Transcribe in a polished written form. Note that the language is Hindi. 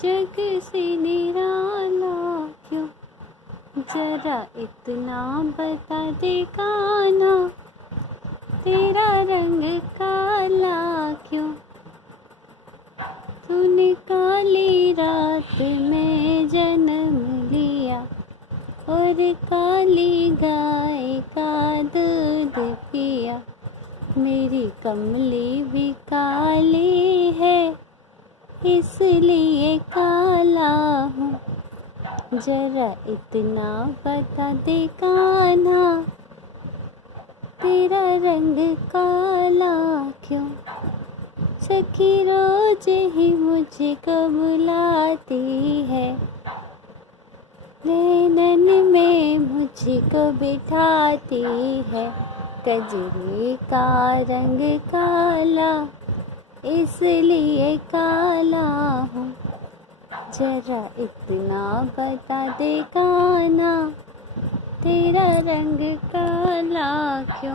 जग से निराला क्यों, जरा इतना बता दे कान्हा, तेरा रंग काला क्यों। तूने काली रात में जन्म लिया और काली गाय का दूध पिया। मेरी कमली भी काली है, इसलिए काला हूँ। जरा इतना बता दे कान्हा, तेरा रंग काला क्यों। सखी रोज ही मुझको बुलाती है, नैनन में मुझको बिठाती है। कजरे का रंग काला, इसलिए काला हूँ। जरा इतना बता दे कान्हा, तेरा रंग काला क्यों।